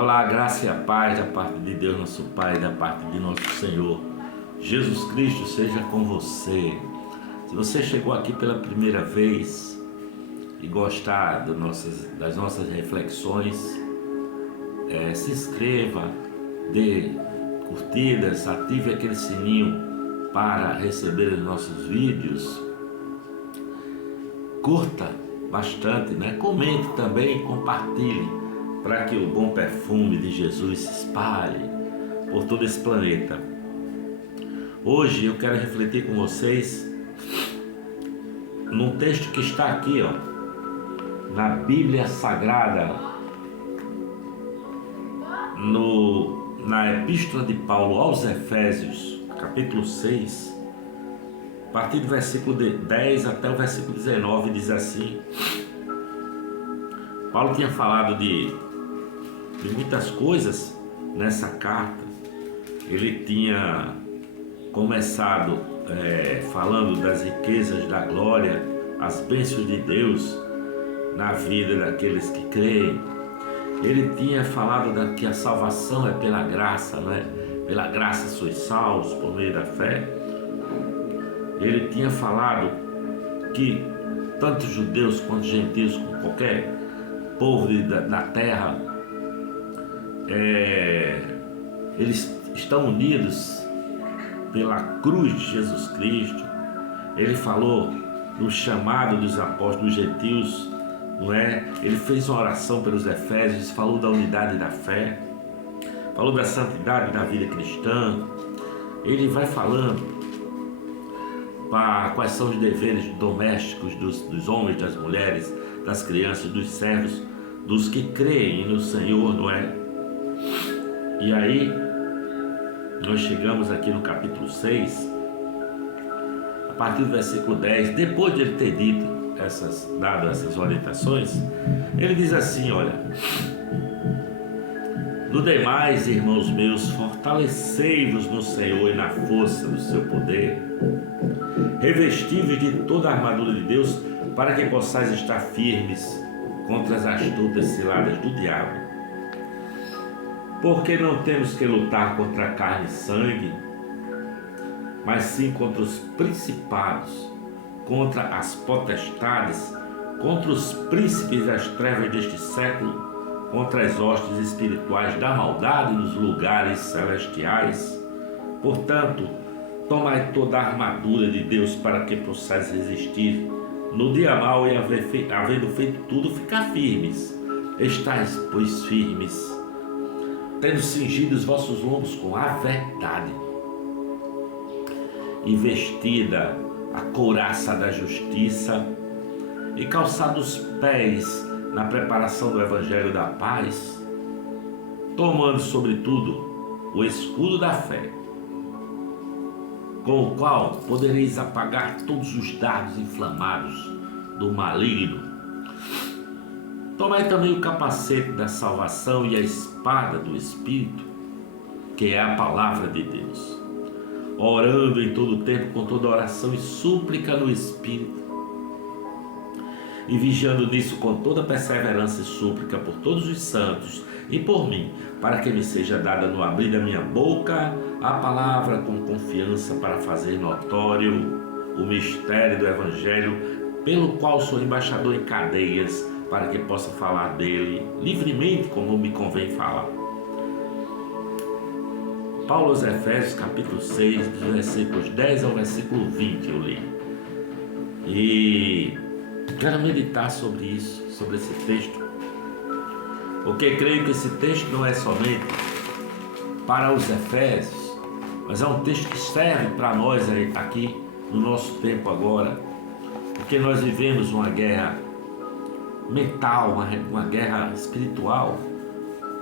Olá, graça e a paz da parte de Deus, nosso Pai, da parte de nosso Senhor Jesus Cristo seja com você. Se você chegou aqui pela primeira vez e gostar das nossas reflexões, se inscreva, dê curtidas, ative aquele sininho para receber os nossos vídeos, curta bastante, Comente também, compartilhe, para que o bom perfume de Jesus se espalhe por todo esse planeta. Hoje eu quero refletir com vocês num texto que está aqui, na Bíblia Sagrada, na Epístola de Paulo aos Efésios, capítulo 6, a partir do versículo 10 até o versículo 19, diz assim. Paulo tinha falado de muitas coisas nessa carta. Ele tinha começado falando das riquezas da glória, as bênçãos de Deus na vida daqueles que creem. Ele tinha falado que a salvação é pela graça, Pela graça sois salvos por meio da fé. Ele tinha falado que tanto judeus quanto gentios, com qualquer povo da terra, eles estão unidos pela cruz de Jesus Cristo. Ele falou no chamado dos apóstolos dos gentios, Ele fez uma oração pelos Efésios, falou da unidade da fé, falou da santidade da vida cristã. Ele vai falando quais são os deveres domésticos dos homens, das mulheres, das crianças, dos servos, dos que creem no Senhor, E aí, nós chegamos aqui no capítulo 6, a partir do versículo 10, depois de ele ter dado essas orientações, ele diz assim, no demais, irmãos meus, fortalecei-vos no Senhor e na força do seu poder, revesti-vos de toda a armadura de Deus, para que possais estar firmes contra as astutas ciladas do diabo. Porque não temos que lutar contra carne e sangue, mas sim contra os principados, contra as potestades, contra os príncipes das trevas deste século, contra as hostes espirituais da maldade nos lugares celestiais. Portanto, tomai toda a armadura de Deus para que possais resistir no dia mau e, havendo feito tudo, ficar firmes. Estais, pois, firmes, tendo cingido os vossos lombos com a verdade e vestida a couraça da justiça e calçado os pés na preparação do evangelho da paz, tomando sobretudo o escudo da fé, com o qual podereis apagar todos os dardos inflamados do maligno. Tomai também o capacete da salvação e a espada do Espírito, que é a palavra de Deus, orando em todo o tempo com toda oração e súplica no Espírito, e vigiando nisso com toda perseverança e súplica por todos os santos e por mim, para que me seja dada no abrir da minha boca a palavra com confiança para fazer notório o mistério do Evangelho, pelo qual sou embaixador em cadeias, para que possa falar dele livremente como me convém falar. Paulo aos Efésios, capítulo 6, dos versículos 10 ao versículo 20 eu li. E quero meditar sobre isso, sobre esse texto, porque creio que esse texto não é somente para os Efésios, mas é um texto que serve para nós aqui no nosso tempo agora, porque nós vivemos uma guerra mental, uma guerra espiritual,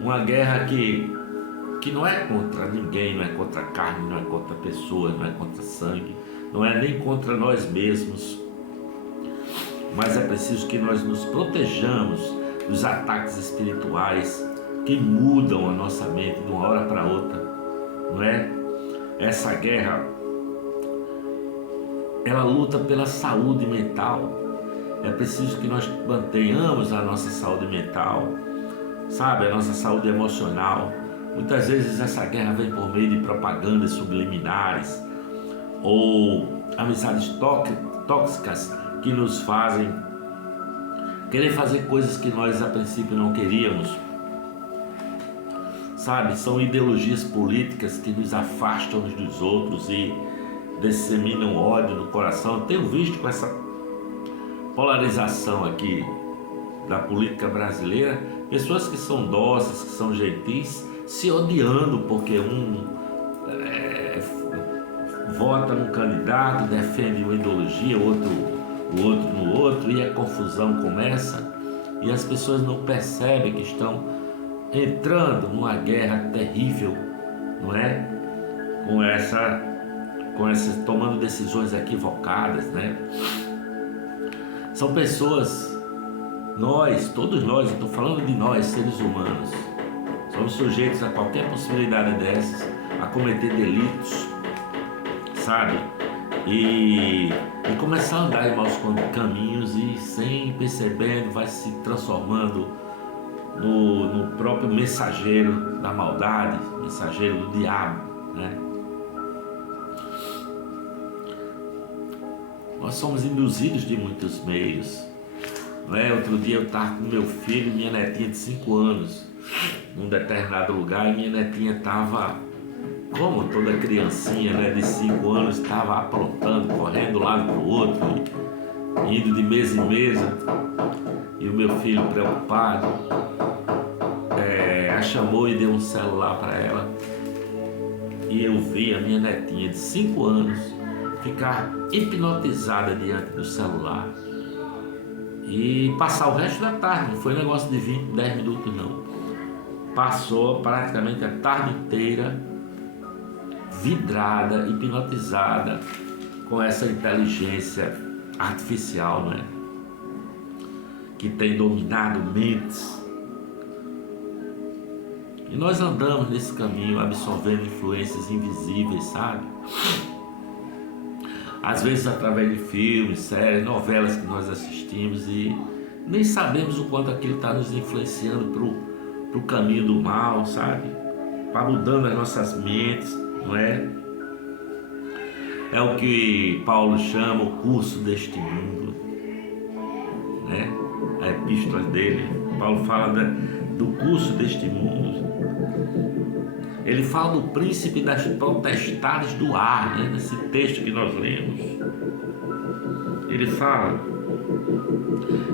uma guerra que não é contra ninguém, não é contra carne, não é contra pessoas, não é contra sangue, não é nem contra nós mesmos, mas é preciso que nós nos protejamos dos ataques espirituais que mudam a nossa mente de uma hora para outra, Essa guerra, ela luta pela saúde mental. É preciso que nós mantenhamos a nossa saúde mental, sabe, a nossa saúde emocional. Muitas vezes essa guerra vem por meio de propagandas subliminares ou amizades tóxicas que nos fazem querer fazer coisas que nós a princípio não queríamos. Sabe, são ideologias políticas que nos afastam uns dos outros e disseminam ódio no coração. Eu tenho visto com essa polarização aqui da política brasileira, pessoas que são dóceis, que são gentis, se odiando porque vota num candidato, defende uma ideologia, o outro no outro, e a confusão começa e as pessoas não percebem que estão entrando numa guerra terrível, não é? Com essas tomando decisões equivocadas, né? São pessoas, todos nós, eu estou falando de nós, seres humanos, somos sujeitos a qualquer possibilidade dessas, a cometer delitos, sabe? E começar a andar em maus caminhos e sem perceber vai se transformando no próprio mensageiro da maldade, mensageiro do diabo, né? Nós somos induzidos de muitos meios, né? Outro dia eu estava com meu filho e minha netinha de 5 anos num determinado lugar e minha netinha estava, como toda criancinha, né, de 5 anos, estava aprontando, correndo de um lado para o outro, indo de mesa em mesa, e o meu filho preocupado a chamou e deu um celular para ela, e eu vi a minha netinha de 5 anos ficar hipnotizada diante do celular e passar o resto da tarde, não foi negócio de 20, 10 minutos não, passou praticamente a tarde inteira vidrada, hipnotizada com essa inteligência artificial, né? Que tem dominado mentes. E nós andamos nesse caminho absorvendo influências invisíveis, sabe? Às vezes através de filmes, séries, novelas que nós assistimos e nem sabemos o quanto aquilo está nos influenciando pro caminho do mal, sabe? Para mudando as nossas mentes, não é? É o que Paulo chama o curso deste mundo, né? A epístola dele, Paulo fala do curso deste mundo. Ele fala do príncipe das potestades do ar, né? Nesse texto que nós lemos. Ele fala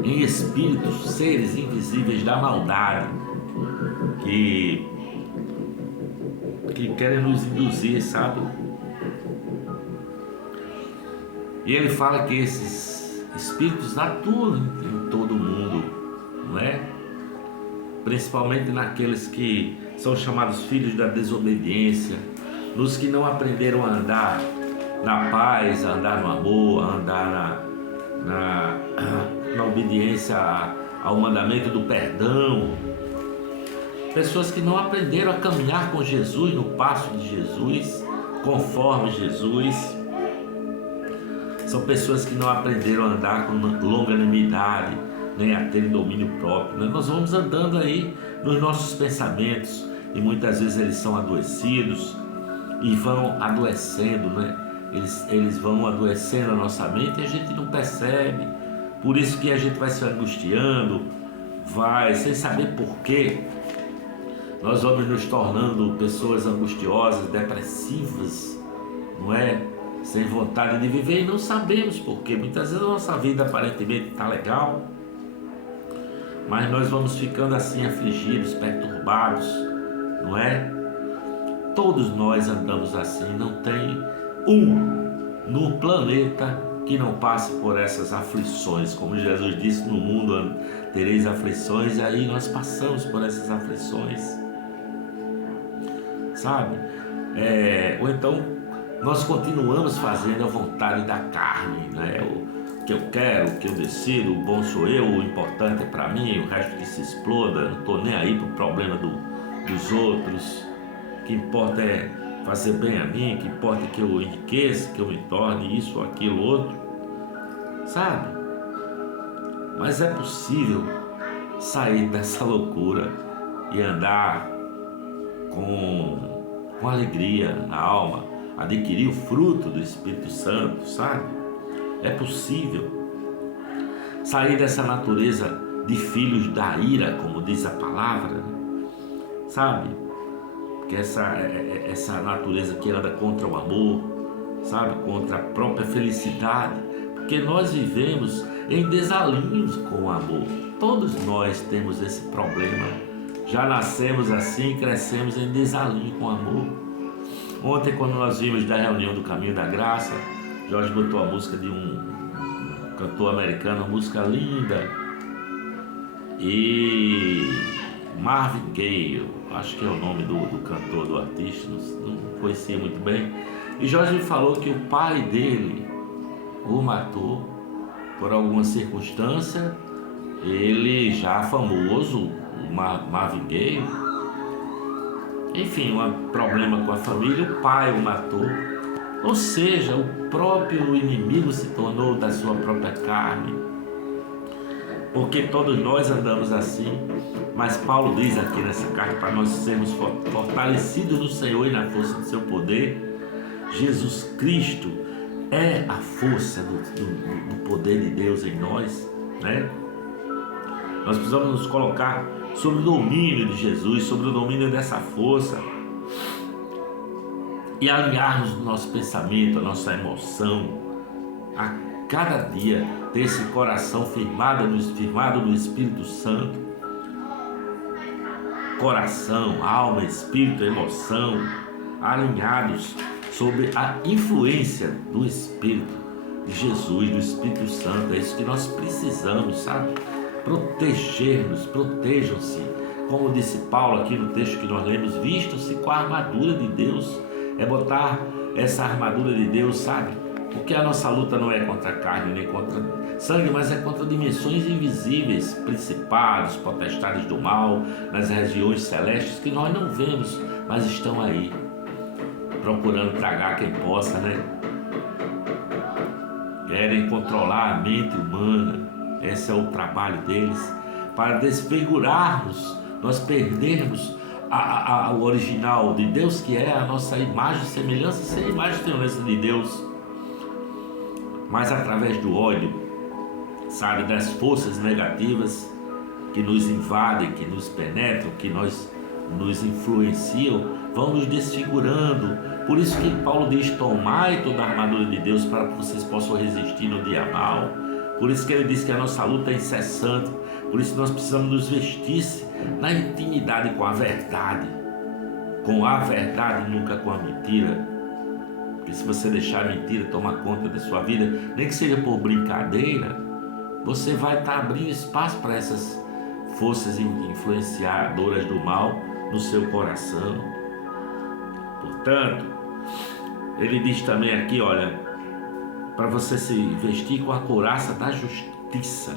em espíritos, seres invisíveis da maldade que querem nos induzir, sabe? E ele fala que esses espíritos atuam em todo mundo, não é? Principalmente naqueles que são chamados filhos da desobediência, nos que não aprenderam a andar na paz, a andar no amor, a andar na obediência ao mandamento do perdão. Pessoas que não aprenderam a caminhar com Jesus, no passo de Jesus, conforme Jesus. São pessoas que não aprenderam a andar com longanimidade, nem a ter domínio próprio, né? Nós vamos andando aí nos nossos pensamentos e muitas vezes eles são adoecidos e vão adoecendo, né? Eles vão adoecendo a nossa mente e a gente não percebe. Por isso que a gente vai se angustiando, vai sem saber porquê. Nós vamos nos tornando pessoas angustiosas, depressivas, não é? Sem vontade de viver e não sabemos porquê. Muitas vezes a nossa vida aparentemente está legal, mas nós vamos ficando assim afligidos, perturbados, não é? Todos nós andamos assim, não tem no planeta que não passe por essas aflições. Como Jesus disse, no mundo tereis aflições, e aí nós passamos por essas aflições, sabe? Ou então nós continuamos fazendo a vontade da carne, né? O que eu quero, o que eu decido, o bom sou eu, o importante é para mim, o resto que se exploda, não estou nem aí pro problema dos outros. O que importa é fazer bem a mim, o que importa é que eu enriqueça, que eu me torne isso, aquilo, outro, sabe? Mas é possível sair dessa loucura, e andar com alegria na alma, adquirir o fruto do Espírito Santo, sabe? É possível sair dessa natureza de filhos da ira, como diz a palavra, né? Sabe? Que essa natureza que anda contra o amor, sabe? Contra a própria felicidade, porque nós vivemos em desalinhos com o amor. Todos nós temos esse problema. Já nascemos assim, crescemos em desalinho com o amor. Ontem, quando nós vimos da reunião do Caminho da Graça, Jorge botou a música de um cantor americano, uma música linda, e Marvin Gaye, acho que é o nome do cantor, do artista, não conhecia muito bem. E Jorge me falou que o pai dele o matou por alguma circunstância. Ele já famoso, o Marvin Gaye, enfim, um problema com a família, o pai o matou. Ou seja, o próprio inimigo se tornou da sua própria carne, porque todos nós andamos assim. Mas Paulo diz aqui nessa carta para nós sermos fortalecidos no Senhor e na força do seu poder. Jesus Cristo é a força do poder de Deus em nós, né? Nós precisamos nos colocar sob o domínio de Jesus, sob o domínio dessa força, e alinharmos o nosso pensamento, a nossa emoção, a cada dia ter esse coração firmado no Espírito Santo. Coração, alma, espírito, emoção, alinhados sob a influência do Espírito de Jesus, do Espírito Santo. É isso que nós precisamos, sabe? Proteger-nos, protejam-se, como disse Paulo aqui no texto que nós lemos, vistam-se com a armadura de Deus. É botar essa armadura de Deus, sabe? Porque a nossa luta não é contra a carne nem contra sangue, mas é contra dimensões invisíveis, principados, potestades do mal, nas regiões celestes que nós não vemos, mas estão aí, procurando tragar quem possa, né? Querem controlar a mente humana. Esse é o trabalho deles, para desfigurarmos, nós perdermos o original de Deus, que é a nossa imagem e semelhança, sem imagem e semelhança de Deus, mas através do ódio, sabe, das forças negativas que nos invadem, que nos penetram, que nos influenciam, vão nos desfigurando. Por isso que Paulo diz: tomai toda a armadura de Deus para que vocês possam resistir no dia mal. Por isso que ele diz que a nossa luta é incessante. Por isso nós precisamos nos vestir na intimidade com a verdade, nunca com a mentira. Porque se você deixar a mentira tomar conta da sua vida, nem que seja por brincadeira, você vai estar abrindo espaço para essas forças influenciadoras do mal no seu coração. Portanto, ele diz também aqui, olha, para você se vestir com a couraça da justiça.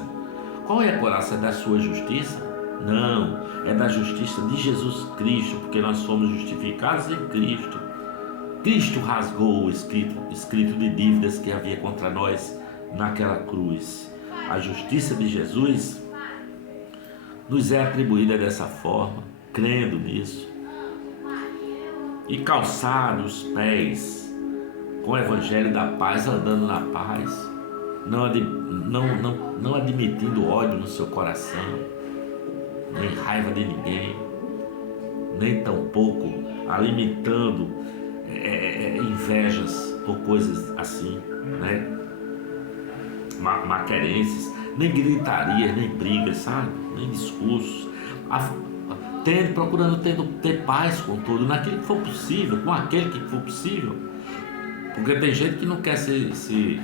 Qual é a couraça da sua justiça? Não, é da justiça de Jesus Cristo, porque nós somos justificados em Cristo. Cristo rasgou o escrito de dívidas que havia contra nós naquela cruz. A justiça de Jesus nos é atribuída dessa forma, crendo nisso. E calçar os pés com o evangelho da paz, andando na paz, não admitindo ódio no seu coração, nem raiva de ninguém, nem tampouco alimentando invejas por coisas assim, né? Maquerências, nem gritarias, nem brigas, sabe? Nem discursos. Procurando ter paz com tudo, naquilo que for possível, com aquele que for possível. Porque tem gente que não quer se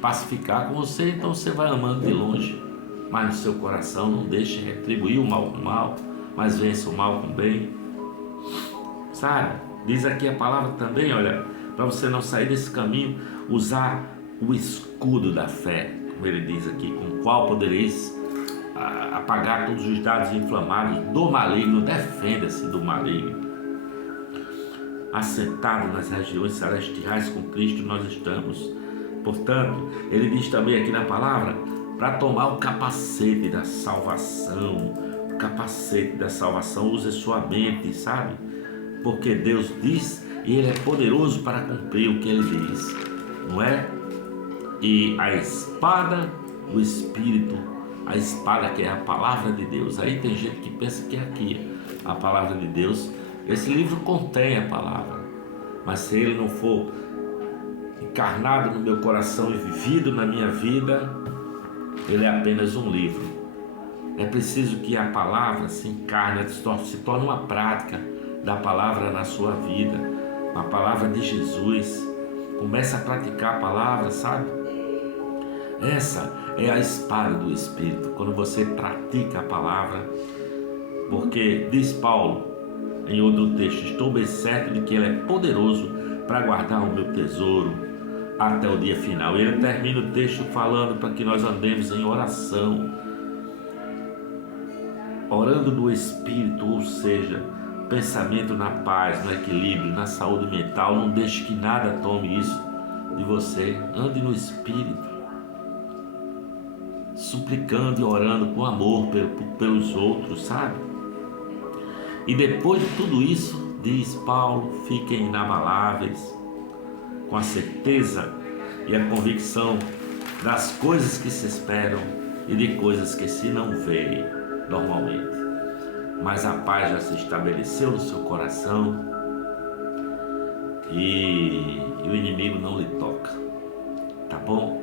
pacificar com você, então você vai amando de longe, mas no seu coração não deixe retribuir o mal com o mal, mas vença o mal com o bem, sabe? Diz aqui a palavra também, olha, para você não sair desse caminho, usar o escudo da fé, como ele diz aqui, com o qual podereis apagar todos os dardos inflamados do maligno. Defenda-se do maligno. Assentado nas regiões celestiais com Cristo nós estamos. Portanto, ele diz também aqui na palavra, para tomar o capacete da salvação, capacete da salvação, use sua mente, sabe? Porque Deus diz e Ele é poderoso para cumprir o que Ele diz, não é? E a espada do Espírito, a espada que é a palavra de Deus. Aí tem gente que pensa que é aqui a palavra de Deus. Esse livro contém a palavra, mas se ele não for encarnado no meu coração e vivido na minha vida, ele é apenas um livro. É preciso que a palavra se encarne, se torne uma prática da palavra na sua vida, a palavra de Jesus. Comece a praticar a palavra, sabe? Essa é a espada do Espírito, quando você pratica a palavra, porque diz Paulo em outro texto: estou bem certo de que Ele é poderoso para guardar o meu tesouro até o dia final. E ele termina o texto falando para que nós andemos em oração, orando no Espírito, ou seja, pensamento na paz, no equilíbrio, na saúde mental. Não deixe que nada tome isso de você. Ande no Espírito, suplicando e orando com amor pelos outros, sabe? E depois de tudo isso, diz Paulo, fiquem inabaláveis, com a certeza e a convicção das coisas que se esperam e de coisas que se não veem normalmente. Mas a paz já se estabeleceu no seu coração e o inimigo não lhe toca, tá bom?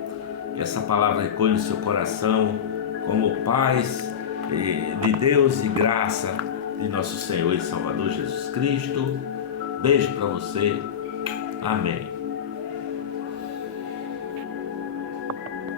Que essa palavra recolhe no seu coração como paz de Deus e graça de nosso Senhor e Salvador Jesus Cristo. Beijo para você. Amém.